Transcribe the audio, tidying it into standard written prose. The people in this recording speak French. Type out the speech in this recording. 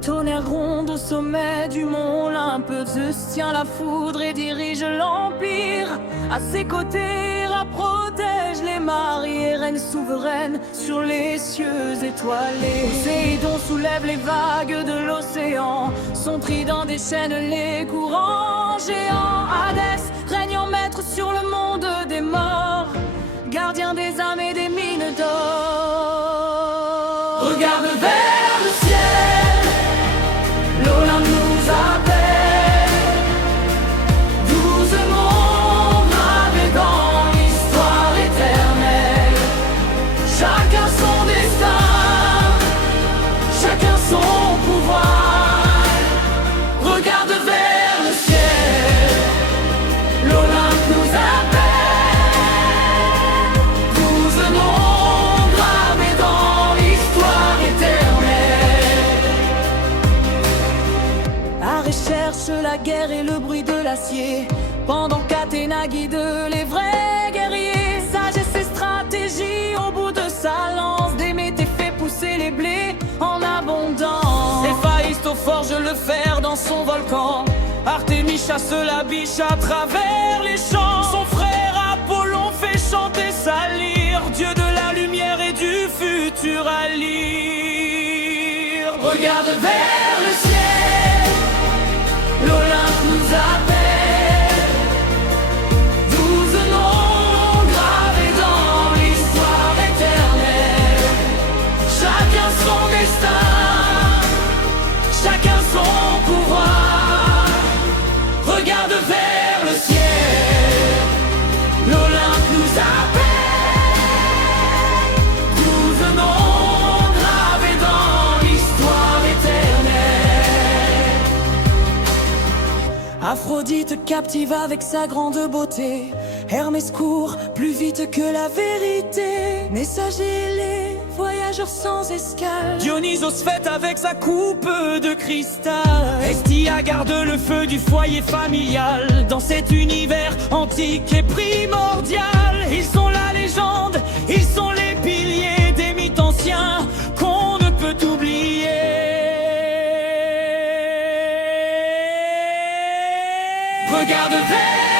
tonnerre gronde au sommet du mont Olympe. Zeus tient la foudre et dirige l'empire. À ses côtés, Héra protège les maris et règne souveraine sur les cieux étoilés. Poséidon soulève les vagues de l'océan, son trident déchaîne les courants géants. Hadès règne en maître sur le monde des morts, gardien des âmes et des mines d'or. Regarde vers le ciel, l'Olympe nous appelle. 12 monts gravés dans l'histoire éternelle. Chacun son destin, chacun son pouvoir. Regarde vers le ciel, l'Olympe nous appelle. 12 noms gravés dans l'histoire éternelle. Arès cherche la guerre et le bruit de l'acier, pendant qu'Athéna guide les vrais guerriers. Sagesse et stratégie au bout de sa lance, Déméter fait pousser les blés en abondance. Héphaïsto forge le fer dans son volcan, Artémis chasse la biche à travers les champs. Son frère Apollon fait chanter sa lyre, Dieu de la lumière et du futur à lire. Regarde vers le ciel, l'Olympe nous appelle. 12 noms gravés dans l'histoire éternelle. Chacun son destin, chacun son pouvoir. Regarde vers le ciel, l'Olympe nous appelle. 12 noms gravés dans l'histoire éternelle. Aphrodite captive avec sa grande beauté, Hermès court plus vite que la vérité. Messagers les voyageurs sans escale, Dionysos fête avec sa coupe de cristal. Hestia garde le feu du foyer familial, dans cet univers antique et primordial. Ils sont la légende, ils sont les piliers des mythes anciens qu'on ne peut oublier. Regarde vers